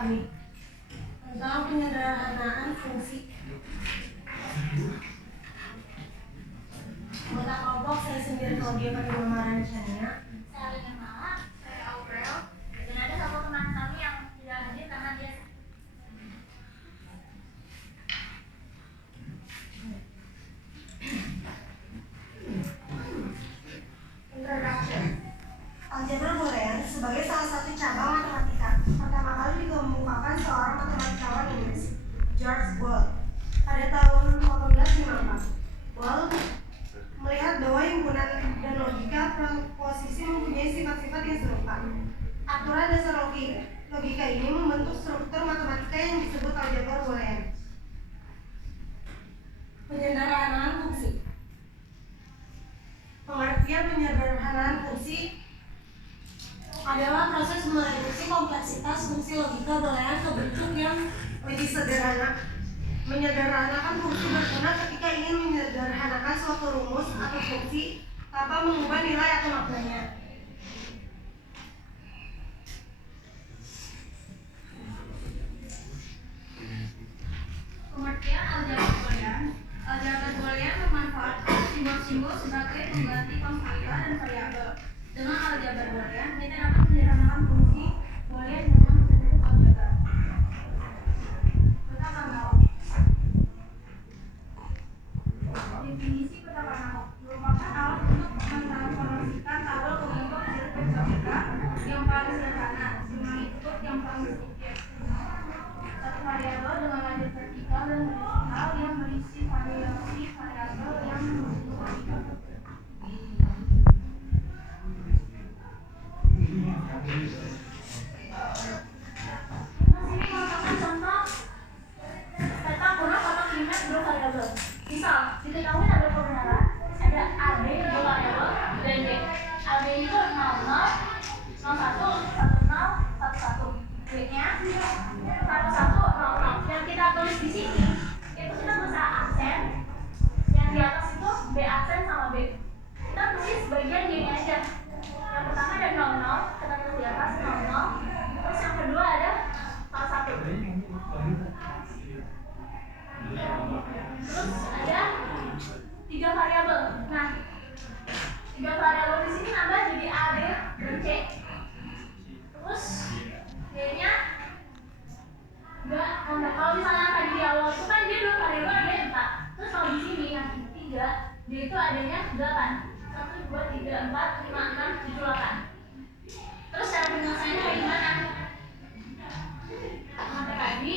kami tentang penyederhanaan fungsi. Anggota kelompok saya sendiri Claudia Patimama Rancania. Saya Alina Mala, saya Aurel, dan ada satu teman kami yang tidak hadir karena dia Introduction. Algebra Boolean sebagai salah satu cabang matematika pertama kali dikemukakan seorang matematikawan Inggris, George Boole, pada tahun 1854. Boole melihat bahwa himpunan dan logika proposisi mempunyai sifat-sifat yang serupa. Aturan dasar logika ini membentuk struktur matematika yang disebut algebra Boolean. Penyederhanaan fungsi. Pengertian penyederhanaan fungsi adalah proses mereduksi kompleksitas fungsi logika Boolean ke bentuk yang lebih sederhana. Menyederhanakan fungsi berguna ketika ingin menyederhanakan suatu rumus atau fungsi tanpa mengubah nilai atau maknanya. pengertian aljabar Boolean. Aljabar Boolean memanfaatkan simbol-simbol sebagai pengganti konstanta dan variabel. Dengan aljabar Boolean, kita dapat menyederhanakan fungsi Boolean dengan bentuk aljabar. Peta Karnaugh. Definisi peta Karnaugh merupakan alat untuk mentransformasikan tabel ke bentuk sirkuit grafika yang paling sederhana, dengan input yang paling sedikit. Satu variabel dengan lajur vertikal dan horizontal yang berisi variasi variabel yang vertikal. Sini merupakan contoh peta kotak kotak linear bervariabel. Misal, diketahui ada kebenaran, ada AB dua variabel dan B. AB itu 00, 01, 10, 11. B-nya 1100. Yang kita tulis di sini itu kita bisa aksen. Yang di atas itu B aksen sama B. Kita tulis sebagian gini aja. Yang pertama ada 00, kita tulis di atas 00. Terus yang kedua ada 01. Terus ada 3 variabel. Nah, 3 variabel di sini nambah jadi A, B, dan C. Terus D-nya enggak nambah. Kalau misalnya tadi di awal itu kan dia 2 variabel, dia 4. Terus kalau di sini yang 3, dia itu adanya 8. 1, 2, 3, 4, 5, 6, 7, 8. Terus cara penyelesaiannya kayak gimana? Sampai tadi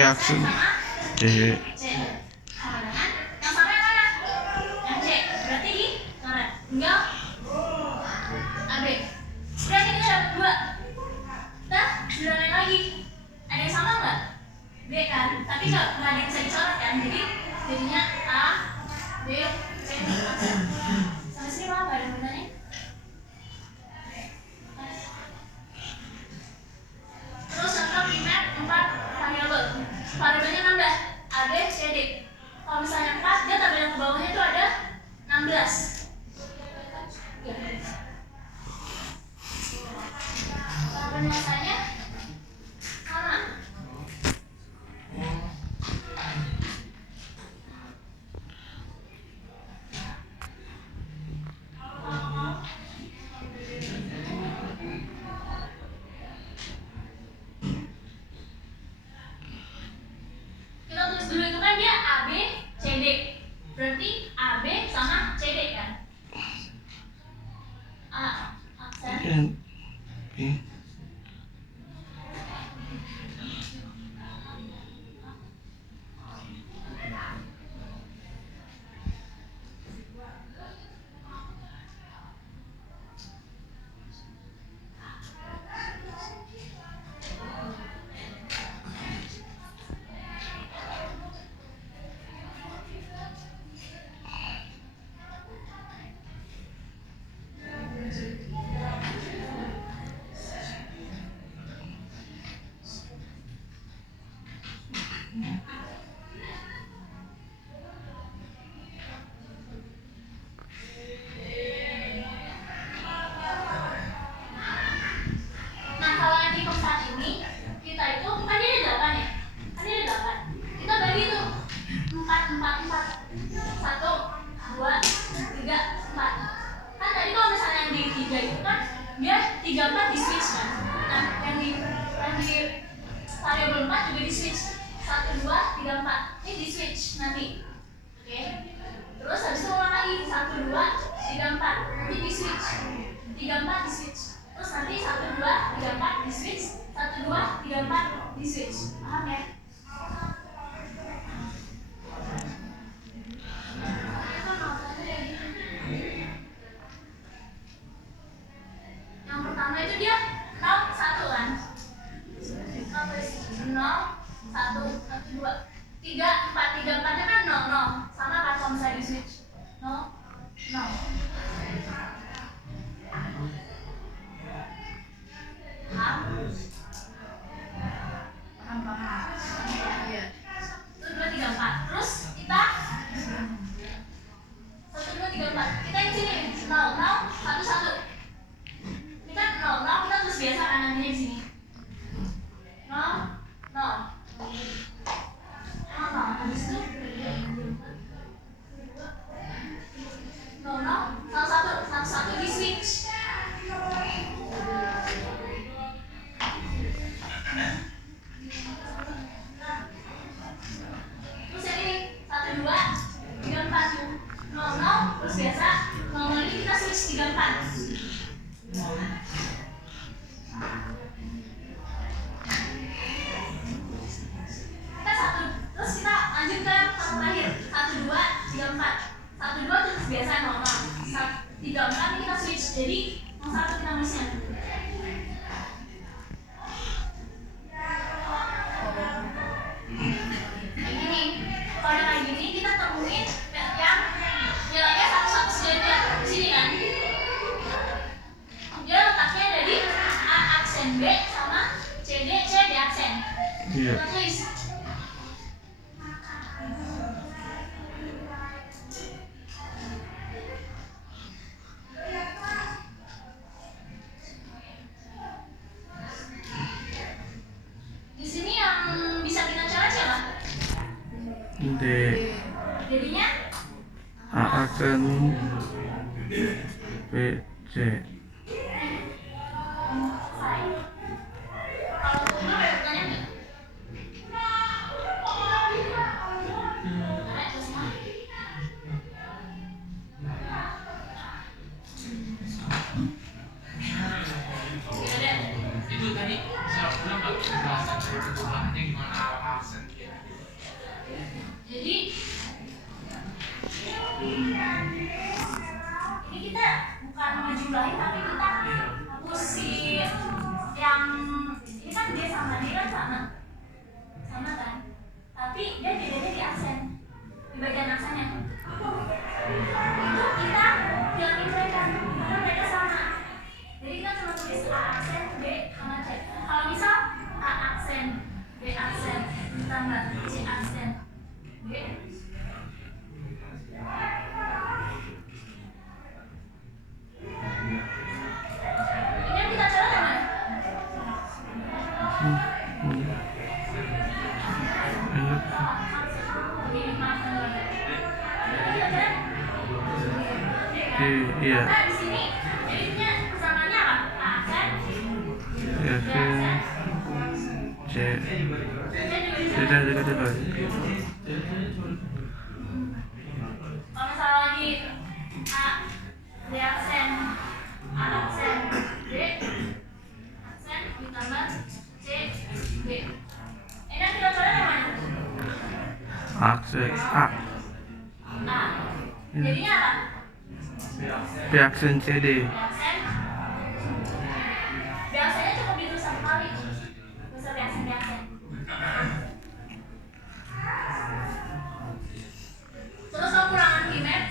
aksen C. C. Sama dengan yang sama yang mana? Yang C. Berarti di mana? Tinggal AB. Berarti kita dapat 2. Kita jurnalin lagi. Ada yang sama nggak? B kan? Tapi nggak ada yang bisa dicoret kan? Jadi jadinya A, B, C. Sampai sini malah nggak ada gunanya. Terus contoh primer 4 variabel. Variabelnya nambah A, B, C, D. Kalau misalnya 4, dia tabel yang ke bawahnya itu ada 16. Ya. Kalau penyelesaiannya sama. Kita tulis dulu itu kan dia AB, CD. Berarti AB sama CD kan? A, aksen. Dan B. Nah, kalau yang tipe 4 ini, kita itu kan dia ada 8 ya? Kan dia ada 8. Kita bagi tuh 4, 4, 4. 1, 2, 3, 4. Kan tadi kalau misalnya yang di 3 itu kan dia 3, 4 di switch kan? Nah, yang di variabel 4 juga di switch. 1, 2, 3, 4. Ini di switch nanti. Oke. Terus habis itu ulang lagi 1, 2, 3, 4. Nanti di switch. 3, 4 di switch. Terus nanti 1, 2, 3, 4 di switch. 1, 2, 3, 4 di switch. Paham ya? Yang pertama itu dia 0, 1 kan? 0, 1, 2, 3, 4. 3, 4 nya kan 0, 0. Sama kan kalau misalnya di switch. 0, 0. Paham? Paham. 1, 2, 3, 4. Terus kita 1, 2, 3, 4. Kita yang sini 0, 0, 1, 1. Ini kan 0, 0. Kita terus biasa kan nantinya di sini. 0, 0. 0, 0. Habis itu 0, 0, 1, 1. 1, 1 di switch. Terus yang ini 1, 2, 3, 4. 0, 0. Terus biasa 0, 0 ini kita switch 3, 4. Kita 1. Terus kita lanjut ke yang terakhir 1, 2, 3, 4. 1, 2 terus biasa 0, 0. 3, 4 ini kita switch. Jadi yang 1 kita nulisnya. Kayak gini. Kalau yang kayak gini kita temuin yang nilainya 1, 1 sejajar di sini kan? Dia letaknya ada di A aksen B sama CD, C di aksen. Iya. Kita tulis. Di sini yang bisa kita coret siapa? D. Jadinya A aksen B, C. kalau tunggu ada pertanyaan nggak? Ada itu semua? Tidak ada. Itu tadi saya ulang nggak bisa jelasan dari kesalahannya gimana aksen dijumlahin tapi kita hapus si yang ini kan D sama D kan sama kan, tapi dia bedanya di aksen, di bagian aksennya itu kita hilangin mereka karena mereka sama. Jadi kita cuma tulis A aksen, B sama C. Kalau misal A aksen, B aksen ditambah C aksen, B ini yang kita cara yang mana? Iya. Nah di sini jadinya kesamaannya apa? A aksen, B aksen, C. Tidak. Tidak. Kalau misalnya lagi A, D aksen, A aksen, D aksen ditambah C, B. Ini yang kita coret yang mana? Aksen A. A. Jadinya apa? B aksen CD. B aksen. B aksennya cukup ditulis satu kali. Tulis B aksen. Terus kekurangan kimet.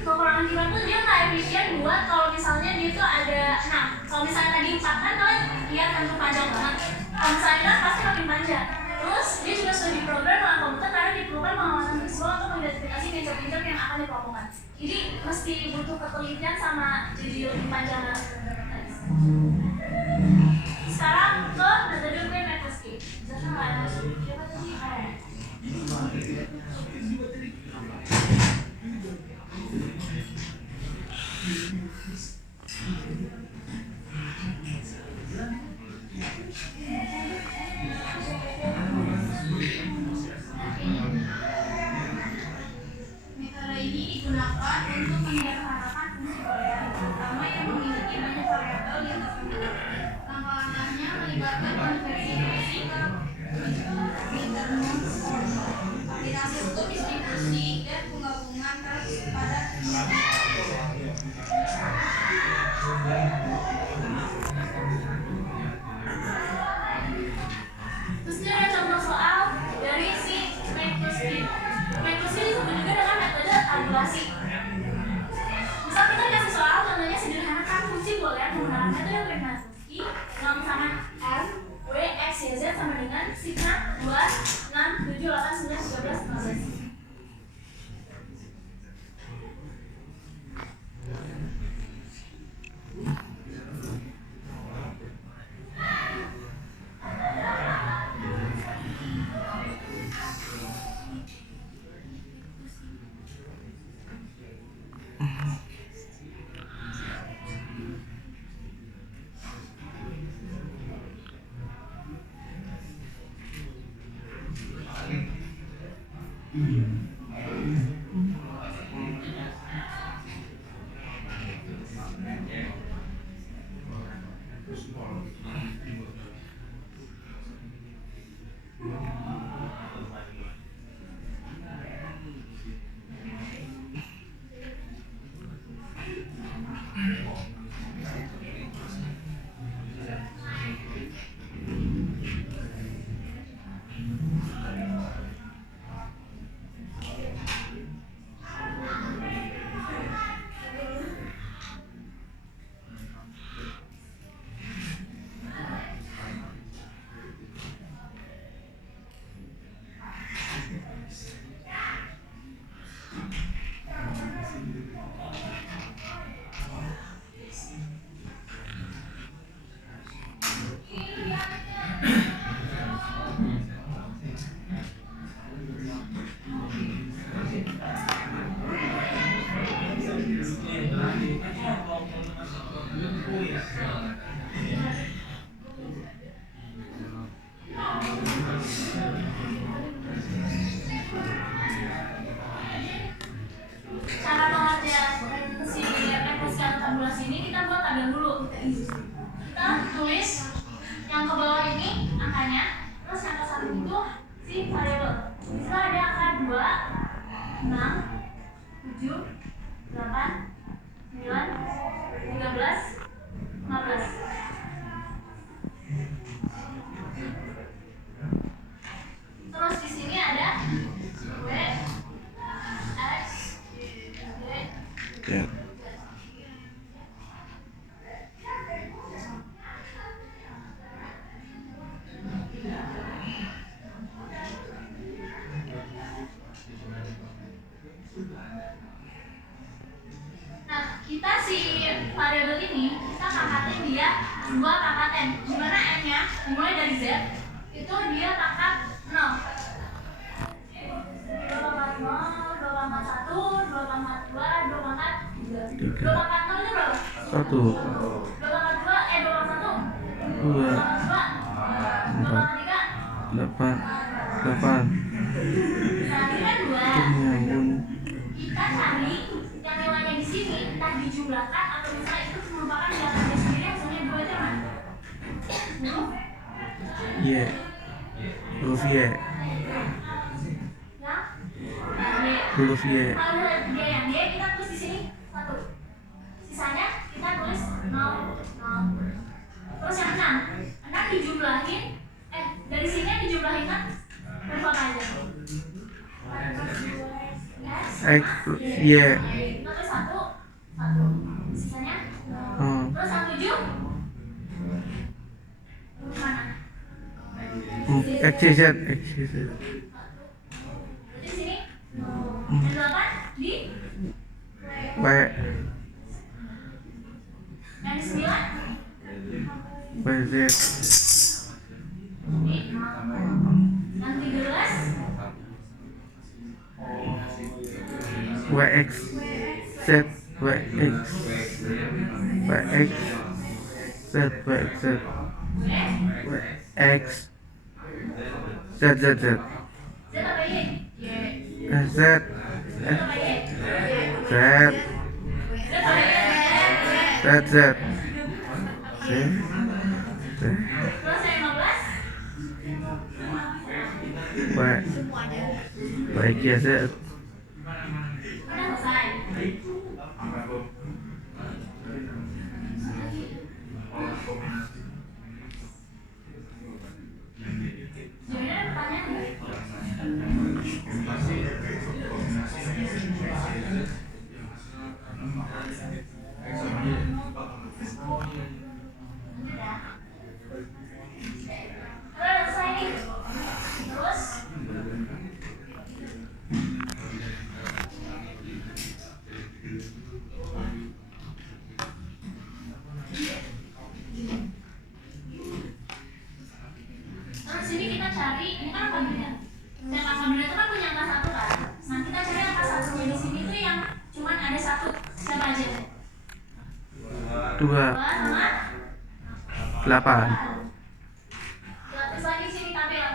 Kekurangan kimet tuh dia nggak efisien buat kalau misalnya dia tuh ada, nah kalau misalnya tadi 4 kan kalian lihat kan tuh panjang banget. Kalau misalnya kan pasti makin panjang. Terus dia juga sudah diprogram dengan komputer karena diprogram pengawasan visual untuk mengidentifikasi picture-picture yang akan dikelompokkan. Jadi mesti butuh ketelitian sama jadi lebih panjang. Sekarang ke metode gue McCloskey. Jasa nggak ada siapa tadi? Metode ini digunakan untuk menyederhanakan fungsi boolean, terutama yang memiliki banyak variabel yang tertentu. Langkah-langkahnya melibatkan konversi fungsi ke aplikasi untuk distribusi dan penggabungan ters pada terus ini ada contoh soal dari si McCloskey. McCloskey disebut juga dengan metode tabulasi. Misal kita kasih soal contohnya sederhanakan fungsi boolean menggunakan metode McCloskey dengan kesamaan M, W, X, Y, Z sama dengan sigma 2, 6, 7, 8, 9, 13, 15. Cara pengerjaan si McCloskey tabulasi ini kita buat tabel dulu. Kita tulis yang ke bawah ini angkanya, terus yang ke samping itu si variabel. Di situ ada angka 2, 6, 7, 8, 9, 13, 15. Terus di sini ada W, X, Y, Ya. Nah, kita si variabel ini kita pangkatin dia 2 pangkat n. Dimana n-nya dimulai dari z itu dia pangkat 0. 2 pangkat 0, 2 pangkat 1, 2 pangkat 2, 2 pangkat 3. 2 pangkat 0 itu berapa? 1, 2 pangkat 2, 2 pangkat 1, 2 2, pangkat 2, 2 pangkat 3, 8, 8. nah ini kan 2. Ya ampun. Kita cari yang nilainya di sini entah dijumlahkan atau misalnya itu merupakan bilangannya sendiri yang misalnya 2 itu mana? Y. Huruf Y. Ya? Huruf Y. Kalau dia yang Y kita tulis di sini 1. Sisanya kita tulis 0, 0. Terus yang 6 dijumlahin dari sini yang dijumlahin kan huruf apa aja? X, Y. Kita tulis 1, 1. Sisanya 0. Terus yang 7 huruf mana? X, Y, Z. X, Y, Z. Berarti di sini yang 8 di Y. yang 9 Y, Z. di yang 13 Y, X. Z. Y, X. Y, X. Z. Y, X, Z. Y, X. Z, Z, Z. Z apa Y? Z. Z apa Y? Z. Z apa Y? Z, Z. Z. Z. Terus yang 15 Y. Y, X, Z. udah selesai. Jadi ada pertanyaan nggak? Udah selesai nih. Terus terus ini kita cari, ini kan angka benda. Dan angka benda itu kan punya angka 1 kan. Nah kita cari angka 1-nya di sini tuh yang cuman ada 1. Siapa aja? 2, 2 sama 8. terus lagi di sini tabel.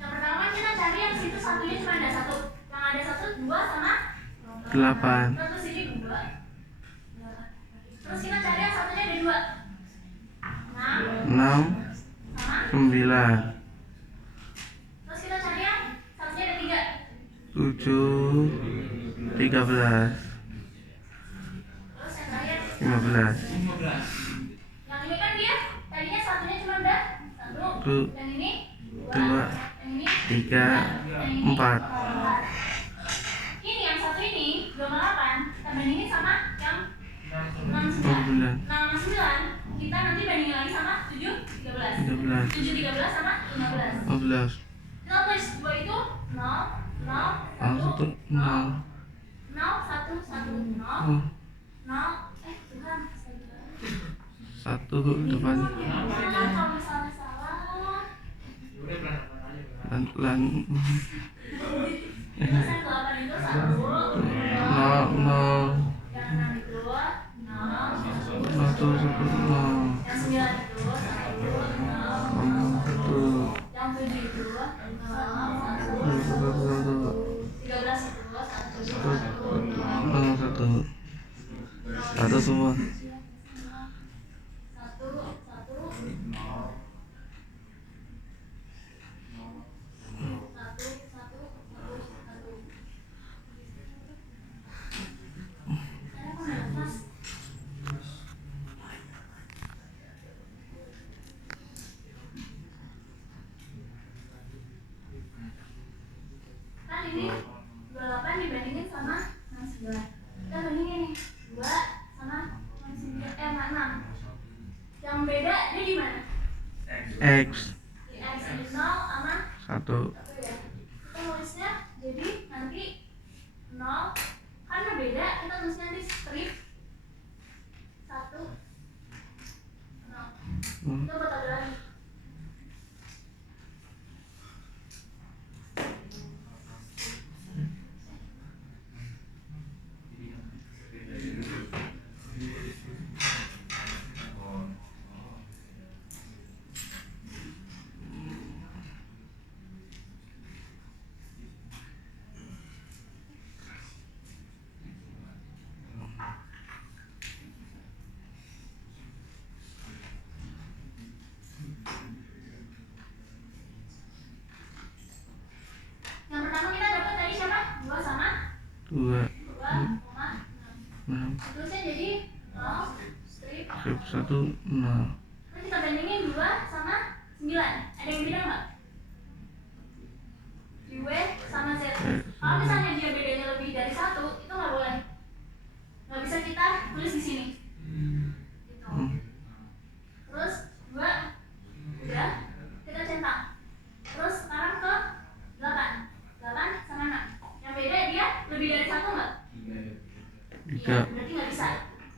Yang pertama kita cari yang situ satunya cuma ada 1. Yang ada 1 2 sama 8. terus ini 2. Terus kita cari yang satunya ada 2. 6 6, sama 9, terus kita cari yang satunya ada 3. 7, 13, Terus yang terakhir 15. yang ini kan dia tadinya satunya cuma ada 1. Dan ini 2. 2, Yang ini 3, 4. Ini yang satu ini bandingin sama yang 6 9. 9. Nah, 9 kita nanti bandingin lagi sama 7 13. 13. 7 13 sama 15. 15. Kita tulis 2 itu 0 0 1 1 0. 0 1 1 0 Oh, 0 Tuhan 1 depan. kalau misalnya salah Pelan-pelan. terus yang 8 itu 1 0 0. yang 6 itu 0 1 1 0. yang 9 itu 1 1 yang 7 itu 0 1 13 itu 1 semua. 1 1 kan ini 28 dibandingin sama 69. Kita bandingin nih 2 sama 6. Yang beda dia di mana? X Di X di 0 sama 1. 1 ya. Kita nulisnya jadi nanti 0 karena beda kita tulisnya di strip 1 0. Kita buat ada lagi. Yang pertama kita dapat tadi siapa? 2 sama 2 6. 6. Terusnya jadi 0 strip. 1 0. Terus kita bandingin 2 sama 9. Ada yang beda nggak? Di W sama Z. Kalau misalnya dia bedanya lebih dari 1, itu nggak boleh. Nggak bisa kita tulis di sini. Gitu. Terus 2 udah kita centang. Terus sekarang ke 8 sama 6. Yang beda dia lebih dari 1 nggak? 3. Iya, berarti nggak bisa.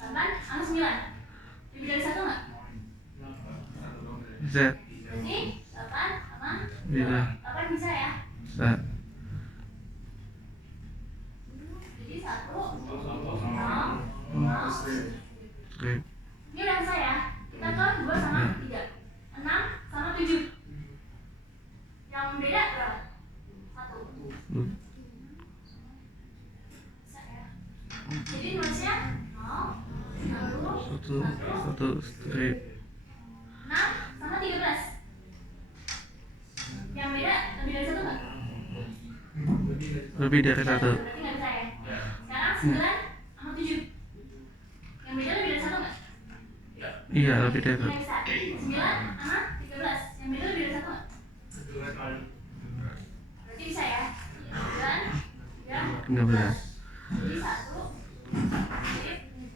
8 sama 9. Lebih dari 1 nggak? Z Berarti 8 sama bisa. 8 bisa ya? Bisa. Jadi 1 0 0. Strip. Ini udah bisa ya? Kita ke 2 sama 3. 6 sama 7. Yang beda berapa? 1. Bisa ya? Jadi nulisnya 0 1 1 strip. 6 sama 13. Yang beda lebih dari 1 nggak? Lebih dari 1. Berarti nggak bisa ya? Sekarang 9 sama 7. Yang beda lebih dari 1 nggak? Iya, lebih dari 1. Nggak bisa. 9 sama 13. Yang beda lebih dari 1 nggak? Berarti bisa ya? 9 13. Jadi 1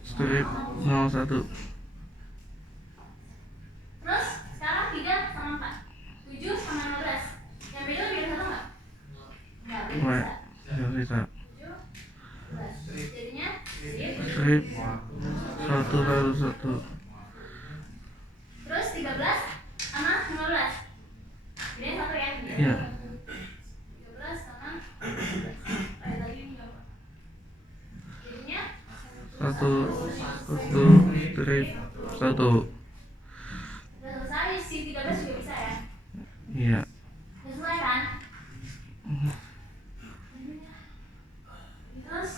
Strip 01. Terus sekarang 3 sama 4. 7 sama 15. Yang beda lebih dari 1 nggak? Nggak, berarti Wah, bisa. nggak bisa. 7 jadinya Strip 1 lalu 1. terus 13 sama 15. Bedanya 1 ya? Iya. 13 sama 15. Kayak tadi ini nggak apa. Jadinya 1 strip 1. udah selesai. Si 13 juga bisa ya? Iya. Udah selesai kan? Terus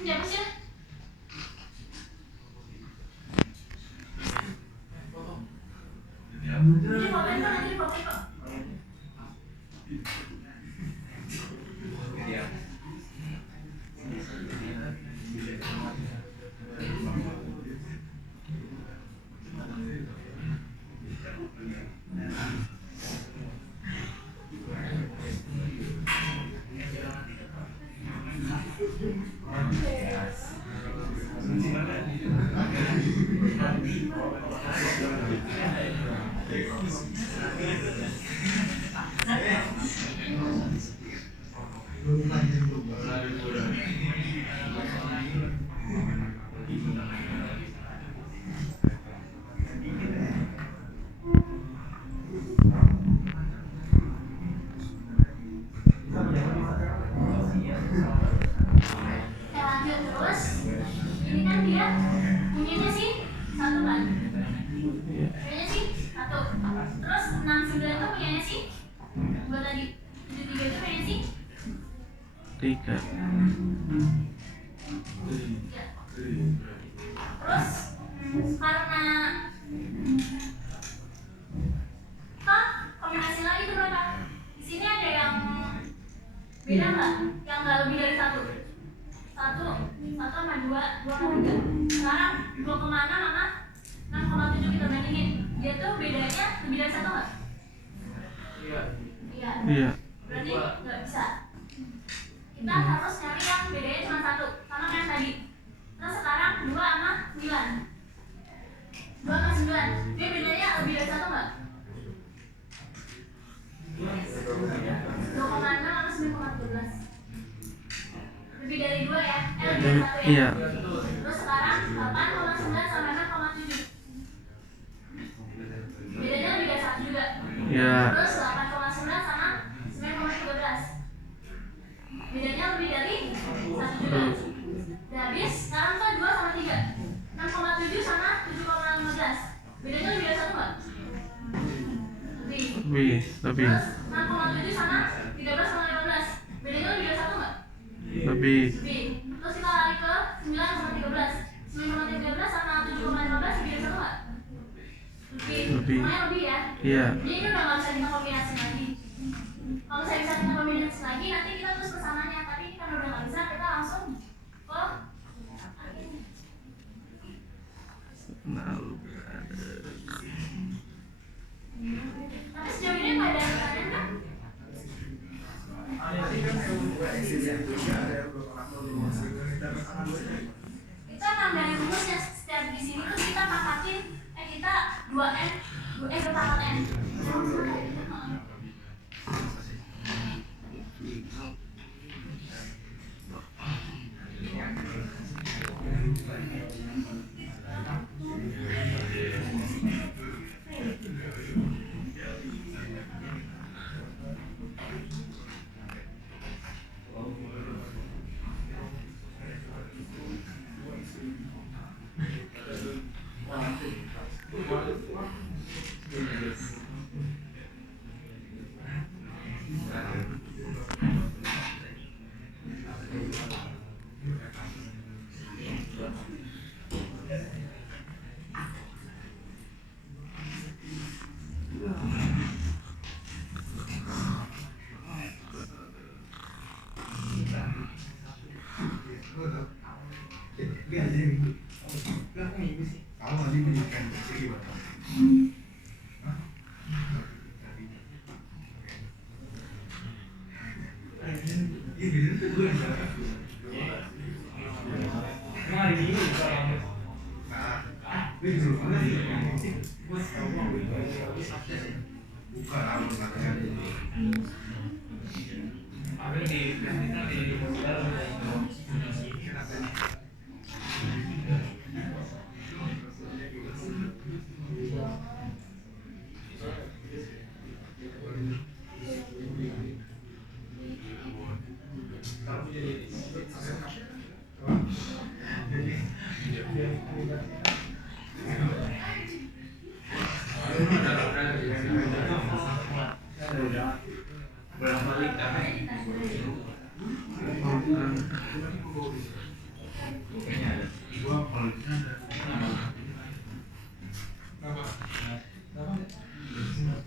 ini apa sih? Ini fotoin kok, nanti fotoin kok. Lanjut terus. Ini kan dia punyanya sih satu kan? Punyanya sih satu. Terus 69 itu punyanya sih buat tadi 73 itu punyanya sih 3. ya. Terus karena kombinasi lagi tuh mereka. Di sini ada yang beda nggak? Yang nggak lebih dari satu. Satu sama dua sama tiga. Sekarang 2,6 sama 6,7 kita bandingin. Dia tuh bedanya lebih dari satu nggak? Iya. Iya. Berarti nggak bisa. Kita harus nyari yang bedanya cuma satu, sama kayak tadi. Terus sekarang 2 sama 9. 2 sama 9. Dia bedanya lebih dari satu nggak? 2,6 sama 9,13. Lebih dari 2 ya? Lebih dari 1 ya? Iya. Terus sekarang 8,9 sama 6,7. Bedanya lebih dari 1 juga. Iya. Terus 8,9 sama 9,13. Bedanya lebih dari 1 juga. Udah habis, sekarang tuh 2 sama 3. 6,7 sama 7,15. Bedanya lebih dari 1 nggak? Lebih. Lebih. Terus 6,7 sama 13,15. Bedanya lebih dari 1 nggak? Lebih. Lebih. Terus kita lari ke 9 sama 13. 9,13 sama 7,15 lebih dari 1 nggak? Lebih. Semuanya lebih ya? Iya. Jadi ini udah nggak bisa kita kombinasi lagi. Kalau saya bisa kita kombinasi lagi, nanti kita terus kesananya. Tapi ini kan udah nggak bisa, kita langsung ke akhirnya. Tapi sejauh ini nggak ada pertanyaan kan? Kita nambahin rumusnya setiap di sini terus kita pangkatin kita 2n berpangkat n.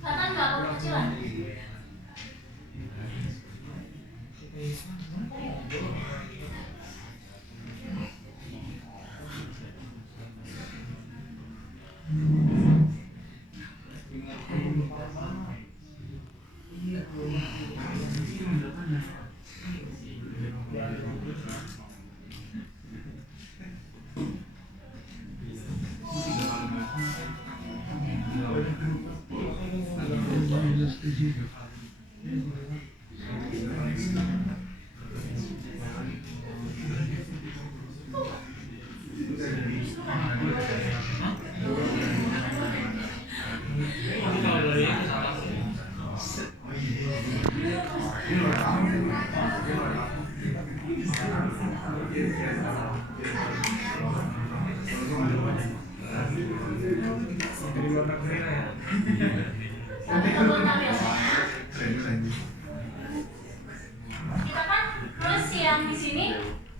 Kelihatan nggak kalau kecilan? Kita belum ambil. Kita kan terus yang di sini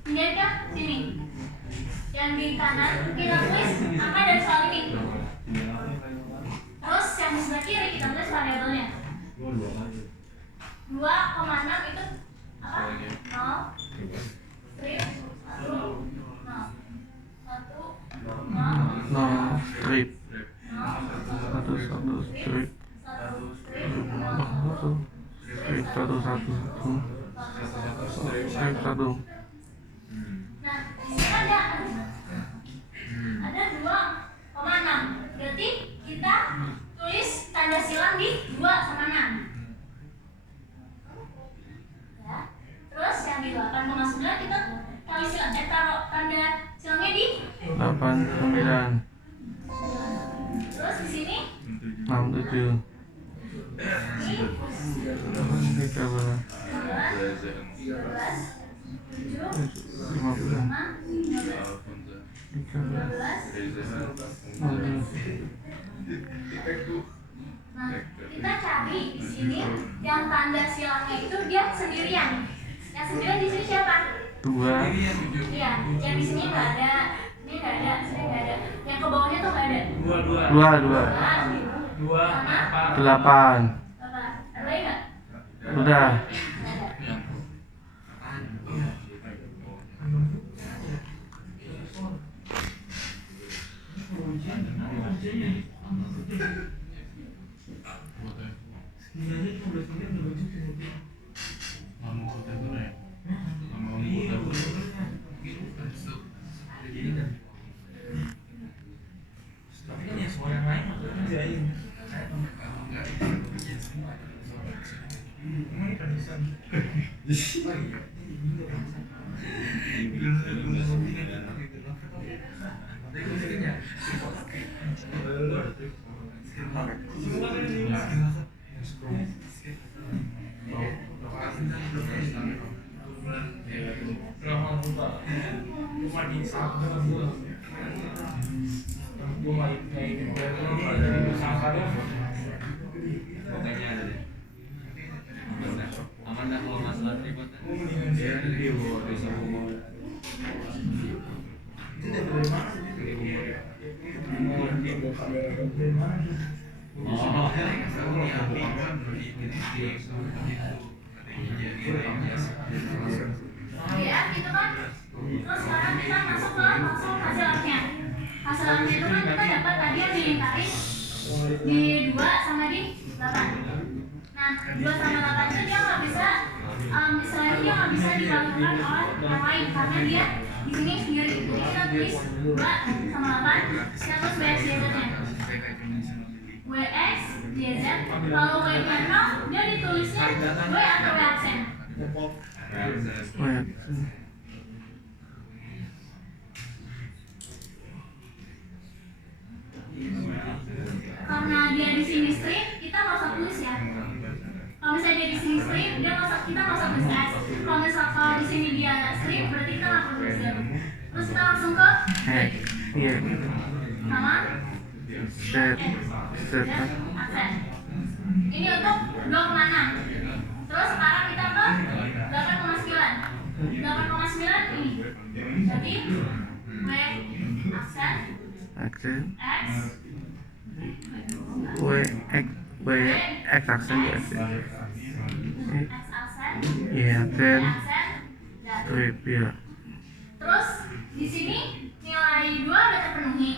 menjadi ke sini. Yang di kanan kita tulis apa dari soal ini. Terus yang di sebelah kiri kita tulis variabelnya. 2,6 itu apa? 0 strip 1 0 No strip 1 satu strip 1 strip satu strip satu. Nah, di sini ada 2,6. Berarti kita tulis tanda silang di 2 sama 6. Ya. Terus yang di 8,9 kita taruh tanda silangnya di 8 9 terus di sini 6 7 ini 13 12, 7, 15 5, 13 Nah, kita cari di sini yang tanda silangnya itu dia sendirian. Yang sendirian di sini siapa? 2 Iya, yang di sini nggak ada, ini nggak ada, sini nggak ada. Yang ke bawahnya tuh nggak ada. 2 Sama 8 apa? Ada lagi nggak? udah. Nggak ada. Tapi kan ya semua yang lain kerjain. Ini kan bisa. Aman dah kalau masalah tripod. Ya, gitu kan. Terus sekarang kita masuk ke langsung hasilnya. Hasilnya itu kan kita dapat tadi yang dilingkarin di 2 sama di 8. Nah, 2 sama 8 itu dia nggak bisa, istilahnya dia nggak bisa dilakukan oleh yang lain karena dia di sini sendiri. Jadi kita tulis 2 sama 8, kita tulis WX YZ-nya. WX YZ, kalau W-nya 0, dia ditulisnya W atau W aksen. Karena dia di sini strip, kita nggak usah tulis ya. Kalau misalnya dia di sini strip, kita nggak usah tulis S. Kalau di sini dia strip, berarti kita nggak perlu tulis Z. Terus kita langsung ke iya sama set Z aksen. Ini untuk 2,6. Terus sekarang kita ke 8,9. 8,9 ini. Jadi W aksen aksen X W X aksen ya X aksen iya aksen aksen dan strip ya. terus di sini nilai 2 udah terpenuhi.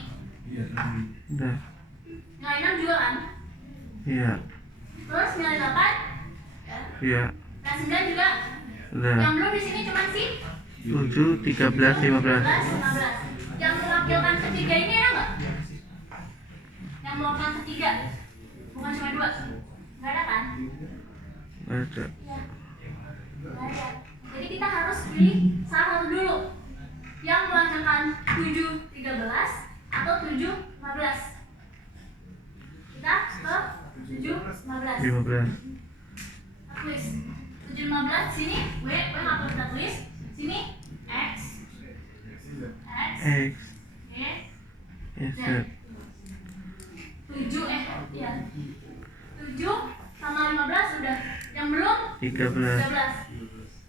Udah Nilai 6 juga kan? iya Terus nilai 8 ya. iya Nilai 9 juga. udah. Yang belum di sini cuma sih 7 13 15 15. Yang mewakilkan ketiga ini ada nggak? Yang mewakilkan ketiga bukan cuma 2. Nggak ada kan? Ada. Ya. Nggak ada. Jadi kita harus pilih salah satu dulu yang menggunakan 7-13 atau 7-15. Kita ke 7-15. 15. Tulis 7-15 sini W nggak perlu kita tulis. Sini X X. Y Z. 7 iya 7 sama 15 sudah. Yang belum 13. 13.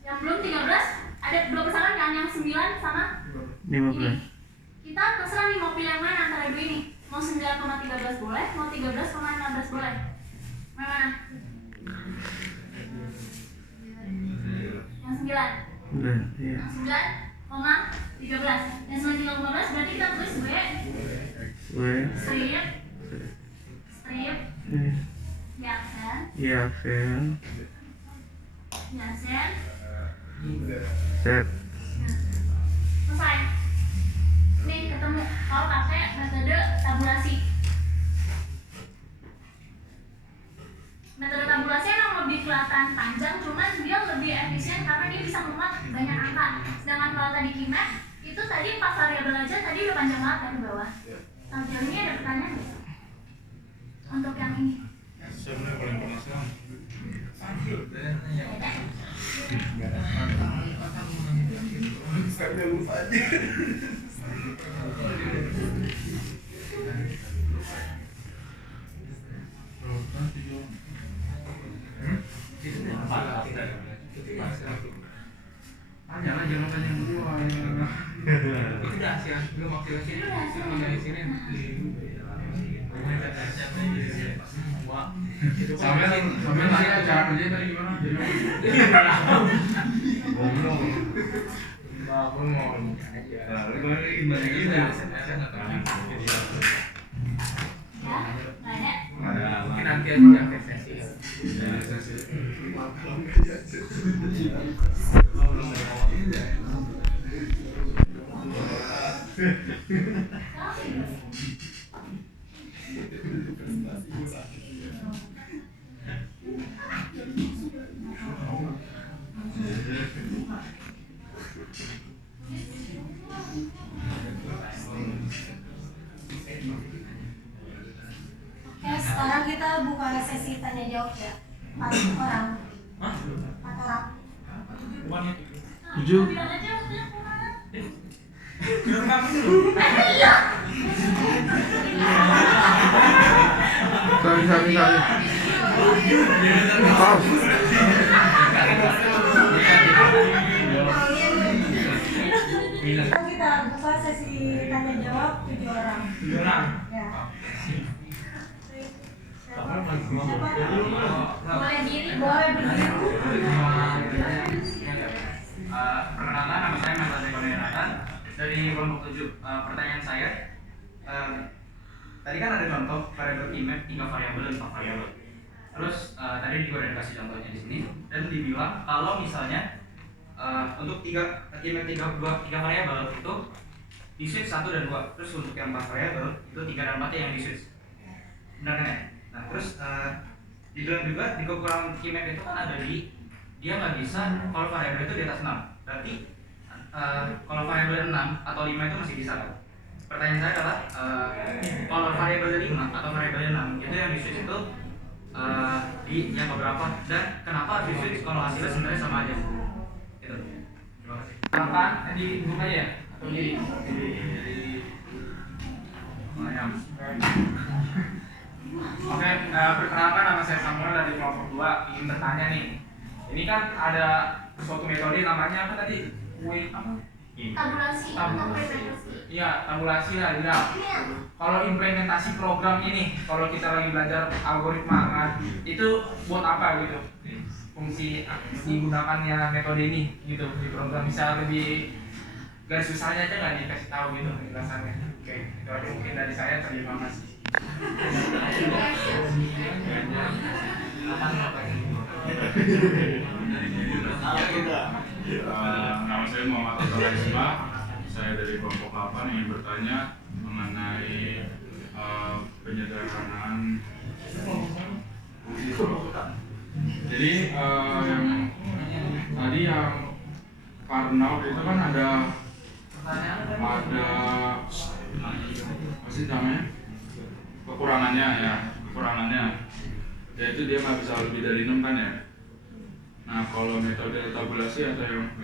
Yang belum 13 ada dua pasangan kan, yang 9 sama 15. kita terserah nih mau pilih yang mana antara dua ini. Mau 9,13 boleh, mau 13,16 boleh. Mana? Yang 9. Udah, iya. Yang 9,13. Yang 9,13 berarti kita tulis B W. strip Iya. yaksen Iya, aksen. yaksen. Z. Selesai. Nih ketemu. Kalau pakai metode tabulasi. Metode tabulasi emang lebih kelihatan panjang, cuman dia lebih efisien karena dia bisa memuat banyak angka. Sedangkan kalau tadi Kimet, itu tadi 4 variabel aja tadi udah panjang banget kan ke bawah. Sampai ini ada pertanyaan nggak? Untuk yang ini. Sebenarnya paling penasaran. Saya lupa aja. Jangan tanya gua. Itu udah hasil, belum waktu sini. Belum dari sini. Sampai saya cara kerja tadi gimana? Belum. Mungkin nanti aja pakai sesi. Oke, sekarang kita buka sesi tanya jawab ya. 4 orang. 4 orang. 7. Bilang aja waktunya kemana? Sorry. Pause. Sekarang kita buka sesi tanya jawab 7 orang. Ya. Siapa? Boleh diri. Boleh berdiri. Perkenalkan, nama saya Mehmet Eko Nathan dari kelompok 7. Pertanyaan saya, tadi kan ada contoh variabel Kimet 3 variabel dan 4 variabel. Terus tadi juga udah dikasih contohnya di sini dan dibilang kalau misalnya untuk Kimet 3 variabel itu di switch 1 dan 2. Terus untuk yang 4 variabel itu 3 dan 4 yang di switch. Benar kan ya? Nah, terus dibilang juga di kekurangan Kimet itu kan ada di dia nggak bisa kalau variabel itu di atas 6. Berarti kalau variabel 6 atau 5 itu masih bisa kan? Pertanyaan saya adalah kalau variabel 5 atau variabel 6 itu yang di switch itu di yang beberapa dan kenapa di switch kalau hasilnya sebenarnya sama aja? Gitu. Terima kasih. Silakan di grup aja ya? Atau di Oke, perkenalkan nama saya Samuel dari kelompok 2. Ingin bertanya nih. Ini kan ada suatu metode namanya apa tadi? Tabulasi atau preferensi. Iya, tabulasi lah. Ya. Kalau implementasi program ini, kalau kita lagi belajar algoritma, kan, itu buat apa gitu? Fungsi digunakannya metode ini gitu di program, bisa lebih garis besarnya aja nggak dikasih tahu gitu penjelasannya? Oke, itu aja mungkin dari saya. Terima kasih. Nama saya Muhammad Abdullah Isma. Saya dari kelompok 8 ingin bertanya mengenai penyederhanaan Jadi yang tadi yang Karnaud itu kan ada apa sih namanya, kekurangannya yaitu dia nggak bisa lebih dari 6 kan ya. Nah kalau metode tabulasi atau yang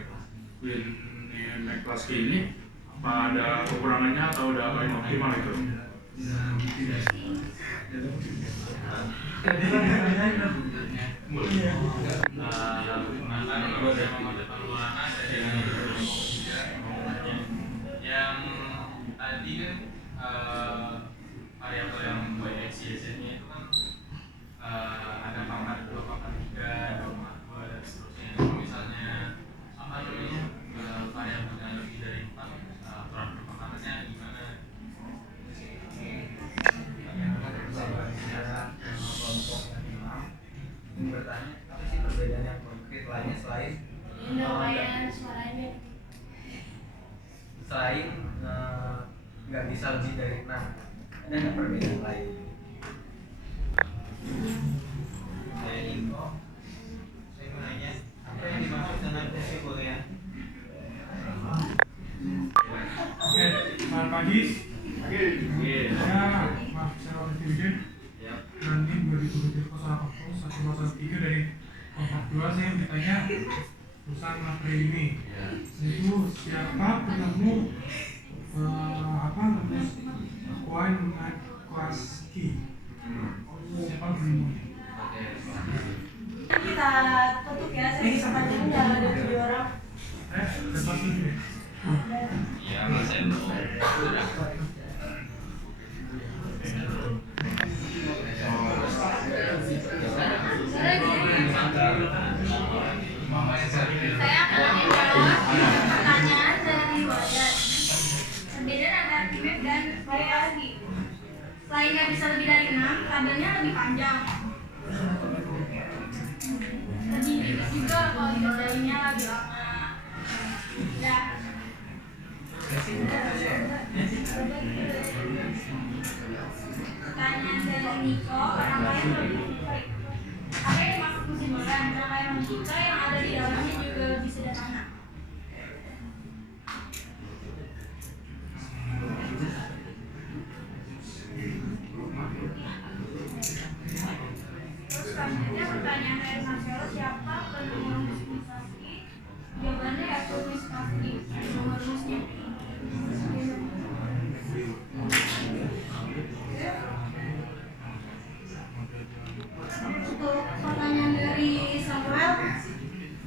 Winnick-Klasky ini apa ada kekurangannya atau udah paling optimal itu? Yang tadi kan variabel yang by XYZ-nya itu kan ada pangkat 2, pangkat 3, 2, dan seterusnya. Kalau misalnya apa namanya variabel yang lebih dari 4, aturan perpangkatannya gimana? Bertanya apa sih perbedaan yang konkret lainnya selain nggak bisa lebih dari 6, ada nggak perbedaan lain? Saya Niko, saya mau nanya apa yang dimaksud dengan possible ya? Oke, selamat pagi. Ya, maaf saya Robert Dirjen. Nanti 2023 dari kelompok 2 saya bertanya urusan materi ini. Itu siapa penemu Winnick-Klasky? Siapa penemu? Kita tutup ya, saya sempat ini jangan ada 7 orang. Dapat dulu deh. Iya, Mas Endo. Saya akan menjawab pertanyaan dari Wajar. Perbedaan antara Winnick dan Klasky. Selain nggak bisa lebih dari 6, tabelnya lebih panjang. Lebih tipis juga kalau dibacanya lebih lama. Ya. Pertanyaan dari Niko, orang lain apa yang dimaksud kesimpulan? Cara yang kita yang ada di dalamnya juga lebih sederhana. Terus selanjutnya pertanyaan dari Marcelo, siapa penemu rumus Klasky? Jawabannya yaitu Winnick-Klasky. Nomor rumusnya. Untuk pertanyaan dari Samuel,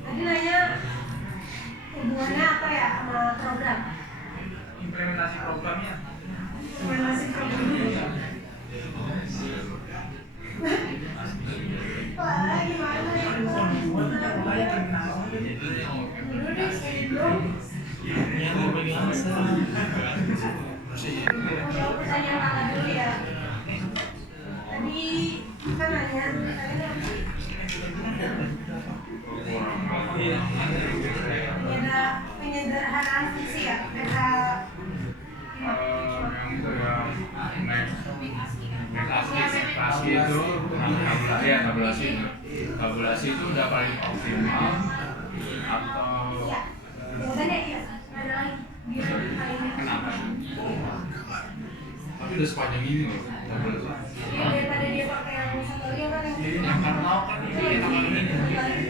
tadi nanya hubungannya apa ya sama program? Implementasi programnya. Implementasi program. Wah, gimana ya? Jawab pertanyaan kakak dulu ya. Tadi kan nanya, penyederhanaan fungsi ya, Klasky itu tabulasi itu udah paling optimal atau iya. Jawabannya iya. Ada lagi. Biar kali ini. kenapa? Tapi udah sepanjang ini loh tabulasi. Iya, daripada dia pakai yang satu lagi apa yang Yang Karnaud kan ini ini.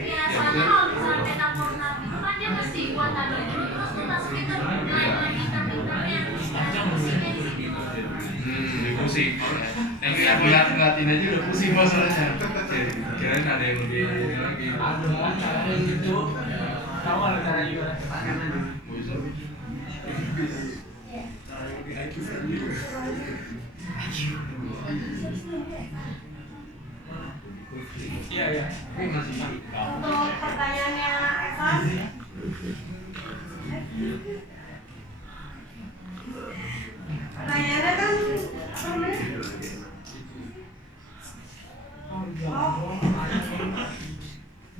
Ya, soalnya kalau misalnya peta koordinat itu kan dia mesti buat tabel dulu terus tuh masukin ke nilai-nilai pintar-pintarnya. Pusing. Ngeliat-ngeliatin aja udah pusing masalahnya. Kirain ada yang lebih ini lagi. Ada cara gitu. Tahu ada cara gimana ketangan aja. Iya, iya. Ini masih untuk pertanyaannya Evan, pertanyaannya kan apa namanya?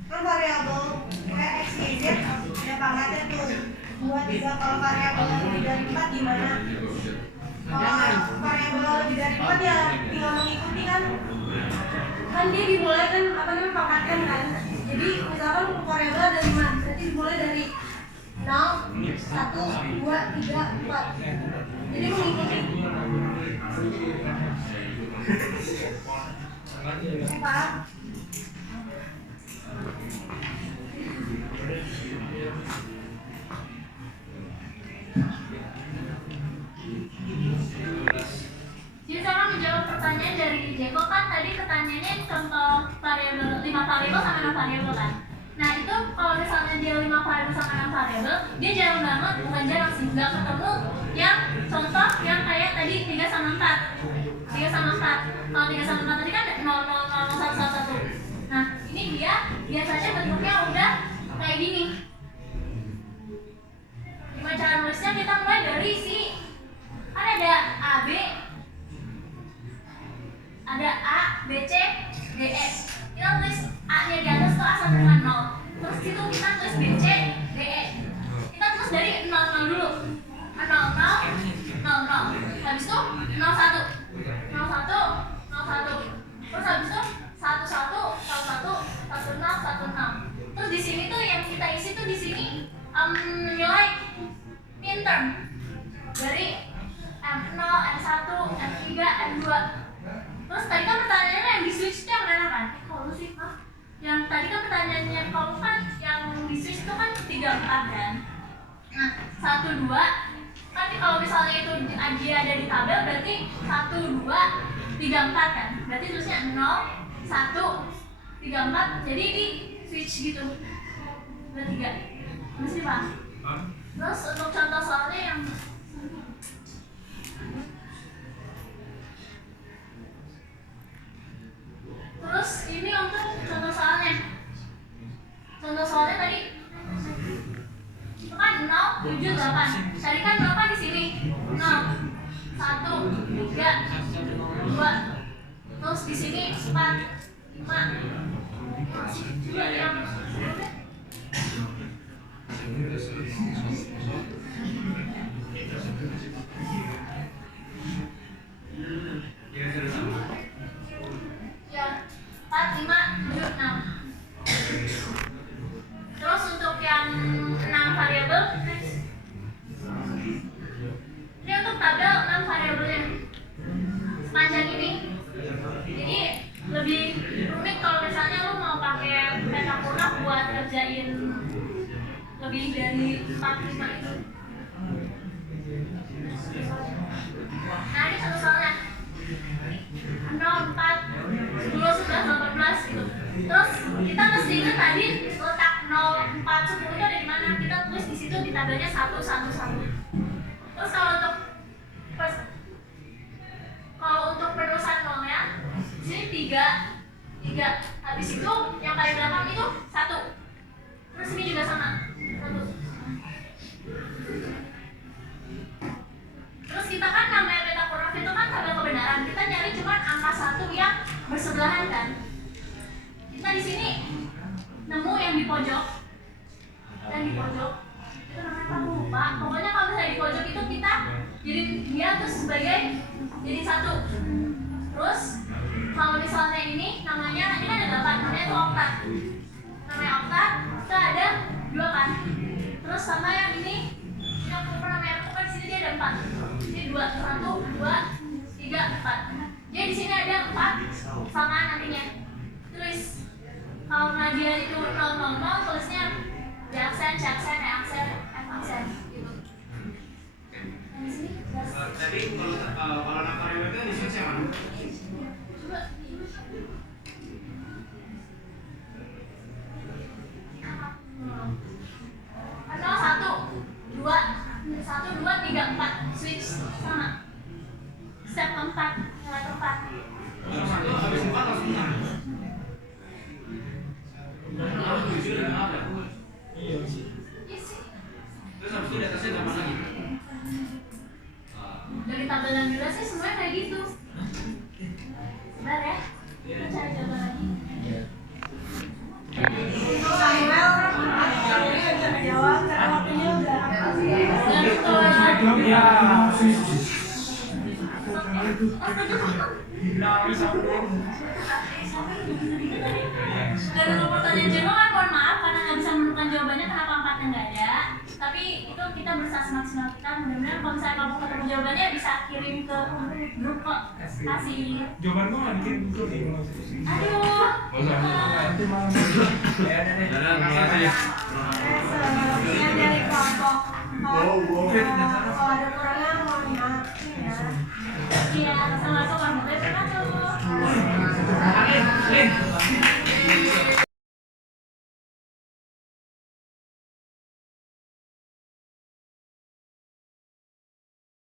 Kan variabel X, Y, Z ada pangkatnya tuh 2, 3. Kalau variabel lebih dari 4 gimana? Kalau variabel lebih dari 4 ya tinggal mengikuti kan kan dia dimulai kan pangkatkan kan. Jadi misalkan variabel ada 5, berarti dimulai dari 0, 1, 2, 3, 4. Jadi mengikuti. Paham? Jadi sama menjawab pertanyaan dari Jeko kan tadi pertanyaannya contoh variabel 5 variabel sama 6 variabel kan. Nah itu kalau misalnya dia 5 variabel sama 6 variabel, dia jarang banget, bukan jarang sih, nggak ketemu yang contoh yang kayak tadi 3 sama 4. 3 sama 4. Kalau 3 sama 4 tadi kan 0, 0, 0, 1, 1, 1. Nah ini dia biasanya bentuknya udah kayak gini. Gimana cara nulisnya? Kita mulai dari si kan ada A, B, ada A, B, C, D, E. Kita tulis A-nya di atas tuh A sampai dengan 0. Terus itu kita tulis B, C, D, E. Kita tulis dari 0, 0 dulu. 0, 0, 0, 0. Habis itu 0, 1. 0, 1, 0, 1. Terus habis itu 1, 1, 1, 1, 1, 0, 1, 0. Terus di sini tuh yang kita isi tuh di sini nilai minterm dari M0, M1, M3, M2. Terus tadi kan pertanyaannya yang di switch itu yang mana kan? Kalau sih, yang tadi kan pertanyaannya kamu kan yang di switch itu kan 3, 4 kan? Nah, 1, 2 kan kalau misalnya itu dia ada di tabel berarti 1, 2, 3, 4 kan? Berarti terusnya 0, 1, 3, 4 jadi di switch gitu. Berarti 3. Masih Pak? Terus untuk contoh soalnya yang terus ini untuk contoh soalnya. Contoh soalnya tadi itu kan 0, 7, 8. Tadi kan 0 kan di sini. 0, 1, 3, 2. Terus di sini 4, 5. Juga yang ya 4, 5, 7, 6. Terus untuk yang 6 variabel ini untuk tabel 6 variabelnya sepanjang ini. Jadi lebih rumit kalau misalnya lu mau pakai peta kurang buat kerjain lebih dari 4, 5 itu. Nah ini satu soalnya 0, 4, 10, 11, 18 gitu. Terus kita mesti ingat tadi letak 0, 4, 10 itu ada di mana? Kita tulis di situ di tabelnya 1, 1, 1. Terus kalau untuk penulisan nolnya di sini 3, 3. Habis itu yang paling belakang itu 1. Terus ini juga sama 1. Terus kita kan namanya peta kurang itu kan tabel kebenaran. Kita nyari cuma angka 1 yang bersebelahan kan. Kita di sini nemu yang di pojok dan di pojok itu namanya apa lupa. Pokoknya kalau misalnya di pojok itu kita jadi dia terus sebagai jadi 1. Terus kalau misalnya ini namanya kan ada 8, namanya itu oktat. Namanya oktat kita ada 2 kan. Terus sama yang ini yang namanya apa kan di sini dia ada 4. Ini 2, 1, 2, 3, 4. Jadi di sini ada 4 sama nantinya. Tulis kalau dia itu 0, 0, 0 tulisnya D aksen, C aksen, E aksen, F aksen gitu. Di sini Tapi kalau nama variabel itu di switch yang mana? coba. Atau 1, 2, 1, 2, 3, 4 switch sama. Step keempat, nilai keempat. Terus 1 habis 4 langsung 6. Lalu 7 dan 8. Iya sih. Terus habis itu di atasnya berapa lagi? Dari tabel yang jelas sih semuanya kayak gitu. Benar ya? Kita cari jawaban lagi. Untuk Samuel jawab karena waktunya udah habis. Dan untuk Ya. Oh, Dan untuk pertanyaan Jeno kan mohon maaf karena nggak bisa menemukan jawabannya kenapa 4-nya nggak ada. Tapi itu kita berusaha semaksimal kita. Mudah-mudahan kalau misalnya kamu ketemu jawabannya bisa kirim ke grup kok. Kasih. Jawaban gua nggak bikin dulu nih. Aduh. Nanti malam. Ya udah deh. Terima kasih. Yang dari kelompok kalau ada kurangnya mohon dimaafin ya. Iya.